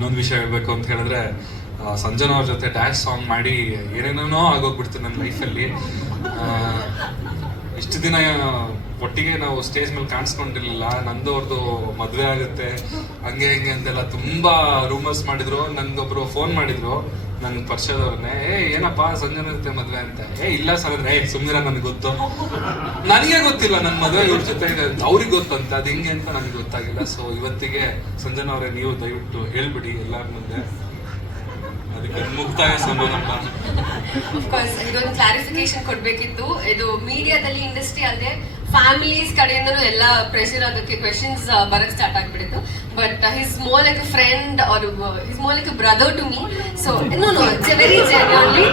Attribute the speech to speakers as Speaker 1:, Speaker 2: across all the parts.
Speaker 1: ಇನ್ನೊಂದು ವಿಷಯ ಹೇಳ್ಬೇಕು ಅಂತ ಹೇಳಿದ್ರೆ ಸಂಜನ ಅವ್ರ ಜೊತೆ ಡ್ಯಾನ್ಸ್ ಸಾಂಗ್ ಮಾಡಿ ಏನೇನೋ ಆಗೋಗ್ಬಿಡ್ತು ನನ್ನ ಲೈಫಲ್ಲಿ ಇಷ್ಟು ದಿನ ಒಟ್ಟಿಗೆ ನಾವು ಸ್ಟೇಜ್ ಮೇಲೆ ಕಾಣಿಸ್ಕೊಂಡಿರ್ಲಿಲ್ಲ. ನಂದು ಅವ್ರದ್ದು ಮದುವೆ ಆಗುತ್ತೆ, ಹಂಗೆ ಹಿಂಗೆ ಅಂತೆಲ್ಲ ತುಂಬಾ ರೂಮರ್ಸ್ ಮಾಡಿದ್ರು. ನನ್ಗೊಬ್ರು ಫೋನ್ ಮಾಡಿದ್ರು. ನನ್ ಪರಿಚಯದವ್ರನ್ನೇ, ಏ, ಏನಪ್ಪ, ಸಂಜನ ಜೊತೆ ಮದುವೆ ಅಂತ? ಏ, ಇಲ್ಲ ಸರ್ ಏ ಸುಮ್ಮನೆ ನನಗೆ ಗೊತ್ತು. ನನಗೆ ಗೊತ್ತಿಲ್ಲ ನನ್ನ ಮದುವೆ ಇವ್ರ ಜೊತೆ ಇದೆ ಅಂತ. ಅವ್ರಿಗೆ ಗೊತ್ತಂತ, ಅದು ಹಿಂಗೆ ಅಂತ ನನಗೆ ಗೊತ್ತಾಗಿಲ್ಲ. ಸೊ ಇವತ್ತಿಗೆ ಸಂಜನಾ ಅವರೇ, ನೀವು ದಯವಿಟ್ಟು ಹೇಳ್ಬಿಡಿ ಎಲ್ಲರ ಮುಂದೆ ಅದಕ್ಕೆ ಮುಕ್ತಾಯ
Speaker 2: ಇದೊಂದು ಕ್ಲಾರಿಫಿಕೇಶನ್ ಕೊಡ್ಬೇಕಿತ್ತು. ಇದು ಮೀಡಿಯಾದಲ್ಲಿ ಇಂಡಸ್ಟ್ರಿ ಅಲ್ಲದೆ ಫ್ಯಾಮಿಲೀಸ್ ಕಡೆಯಿಂದನೂ ಎಲ್ಲ ಪ್ರೆಷರ್ ಅದಕ್ಕೆ ಕ್ವೆಶನ್ಸ್ ಬರಕ್ ಸ್ಟಾರ್ಟ್ ಆಗ್ಬಿಟ್ಟಿತ್ತು. But he's more like friend or he's more like brother to me so no no it's very genuinely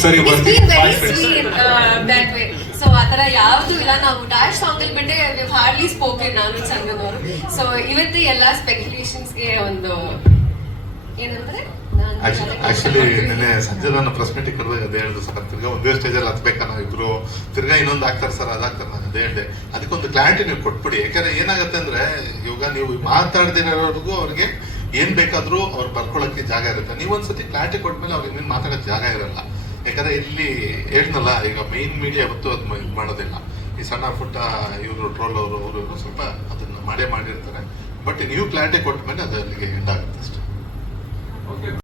Speaker 1: ಸರಿ
Speaker 2: He's
Speaker 1: ಬರ್ತೀನಿ
Speaker 2: been very sweet uh, that way. So ಆತರ ಯಾವ್ದು ಇಲ್ಲ. ನಾವು ಡ್ಯಾಶ್ ಸಾಂಗ್ ಅಲ್ಲಿ ಬಿಟ್ಟೆ ಹಾರ್ಡ್ಲಿ ಸ್ಪೋಕೆನ್ ನಾನು ಸಂಗದವರು ಸೊ ಇವತ್ತು ಎಲ್ಲ ಸ್ಪೆಕ್ಯುಲೇಷನ್ಸ್ಗೆ ಒಂದು ಏನಂದ್ರೆ
Speaker 3: ಆಕ್ಚುಲಿ ನಿನ್ನೆ ಸಂಜೆ ನಾನು ಪ್ರೆಸ್ ಮೀಟಿಂಗ್ ಕರೆದಾಗ ಅದೇ ಹೇಳಿದ್ರು ಸರ್. ತಿರ್ಗಾ ಒಂದೇ ಸ್ಟೇಜಲ್ಲಿ ಹತ್ಬೇಕಾ ನಾವು ಇಬ್ರು? ತಿರ್ಗಾ ಇನ್ನೊಂದು ಆಗ್ತಾರೆ ಸರ್ ಅದಾಗ್ತಾರೆ ನಾನು ಅದೇ ಹೇಳಿದೆ. ಅದಕ್ಕೊಂದು ಕ್ಲಾರಿಟಿ ನೀವು ಕೊಟ್ಬಿಡಿ. ಯಾಕಂದ್ರೆ ಏನಾಗುತ್ತೆ ಅಂದ್ರೆ ಇವಾಗ ನೀವು ಮಾತಾಡ್ದಿರೋರ್ಗೂ ಅವ್ರಿಗೆ ಏನ್ ಬೇಕಾದ್ರೂ ಅವ್ರು ಬರ್ಕೊಳಕ್ಕೆ ಜಾಗ ಇರುತ್ತೆ. ನೀವು ಒಂದ್ಸತಿ ಕ್ಲಾರಿಟಿ ಕೊಟ್ಮೇಲೆ ಅವ್ರಿಗೆ ಇನ್ನೇನು ಮಾತಾಡೋಕೆ ಜಾಗ ಇರಲ್ಲ. ಯಾಕಂದ್ರೆ ಇಲ್ಲಿ ಹೇಳ್ನಲ್ಲ ಈಗ ಮೈನ್ ಮೀಡಿಯಾ ಯಾವತ್ತೂ ಅದು ಇದು ಮಾಡೋದಿಲ್ಲ. ಈ ಸಣ್ಣ ಪುಟ್ಟ ಇವರು ಟ್ರೋಲ್ ಅವರು ಅವರು ಸ್ವಲ್ಪ ಅದನ್ನ ಮಾಡೇ ಮಾಡಿರ್ತಾರೆ. ಬಟ್ ನೀವು ಕ್ಲಾರಿಟಿ ಕೊಟ್ಟ ಮೇಲೆ ಅದು ಅಲ್ಲಿಗೆ